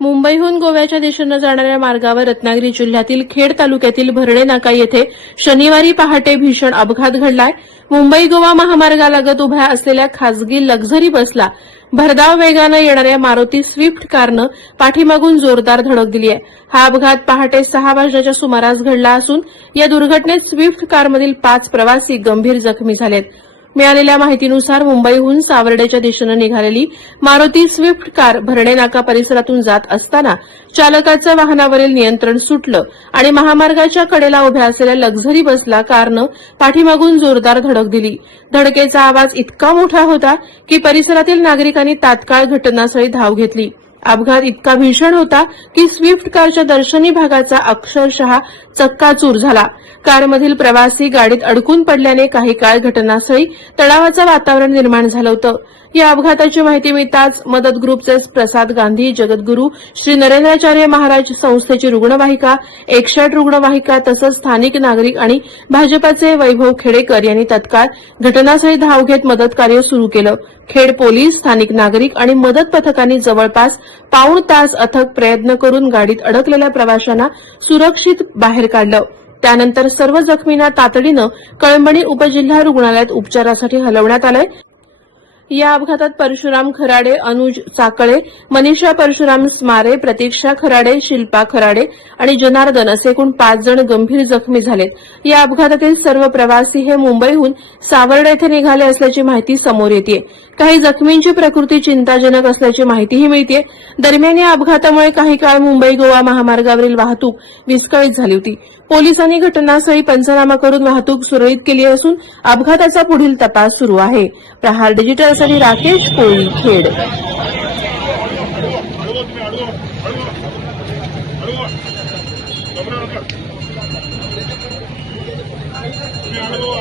मुंबईहून गोव्याच्या दिशेनं जाणाऱ्या मार्गावर रत्नागिरी जिल्ह्यातील खेड तालुक्यातील भरणे नाका येथे शनिवारी पहाटे भीषण अपघात घडलाय। मुंबई गोवा महामार्गालगत उभ्या असलेल्या खासगी लक्झरी बसला भरधाव वेगानं येणाऱ्या मारुती स्विफ्ट कारनं पाठीमागून जोरदार धडक दिली आहे। हा अपघात पहाटे 6 वाजण्याच्या सुमारास घडला असून या दुर्घटनेत स्विफ्ट कारमधील 5 प्रवासी गंभीर जखमी झालेत। मिळालेल्या माहितीनुसार मुंबईहून सावर्ड्याच्या दिशेनं निघालेली मारुती स्विफ्ट कार भरणे नाका परिसरातून जात असताना चालकाचं वाहनावरील नियंत्रण सुटलं आणि महामार्गाच्या कडेला उभ्या असलेल्या लक्झरी बसला कारनं पाठीमागून जोरदार धडक दिली। धडकेचा आवाज इतका मोठा होता की परिसरातील नागरिकांनी तात्काळ घटनास्थळी धाव घेतली। अपघात इतका भीषण होता की स्विफ्ट कारच्या दर्शनी भागाचा अक्षरशः चक्काचूर झाला। कारमधील प्रवासी गाडीत अडकून पडल्याने काही काळ घटनास्थळी तणावाचं वातावरण निर्माण झालं होतं। या अपघाताची माहिती मिळताच मदत ग्रुपचे प्रसाद गांधी, जगद्गुरू श्री नरेंद्राचार्य महाराज संस्थेची रुग्णवाहिका, 108 रुग्णवाहिका तसंच स्थानिक नागरिक आणि भाजपाचे वैभव खेडेकर यांनी तत्काळ घटनास्थळी धाव घेत मदत कार्य सुरू केलं। खेड पोलीस, स्थानिक नागरिक आणि मदत पथकांनी जवळपास पाऊण तास अथक प्रयत्न करून गाडीत अडकलेल्या प्रवाशांना सुरक्षित बाहेर काढलं। त्यानंतर सर्व जखमींना तातडीनं कळंबणी उपजिल्हा रुग्णालयात उपचारासाठी हलवण्यात आलंय। या अपघातात परशुराम खराडे, अनुज चाकळे, मनीषा परशुराम स्मारे, प्रतीक्षा खराडे, शिल्पा खराडे आणि जनार्दन असे एकूण 5 जण गंभीर जखमी झालेत। या अपघातातील सर्व प्रवासी हे मुंबईहून सावर्डा येथे निघाले असल्याची माहिती समोर येते। काही जखमींची प्रकृती चिंताजनक असल्याची माहितीही मिळते। दरम्यान या अपघातामुळे काही काळ मुंबई गोवा महामार्गावरील वाहतूक विस्कळीत झाली होती। पोलिसांनी घटनास्थळी पंचनामा करून वाहतूक सुरळीत केली असून अपघाताचा पुढील तपास सुरू आहे। प्रहार डिजिटलसाठी राकेश कोळी, खेड। तुम्ही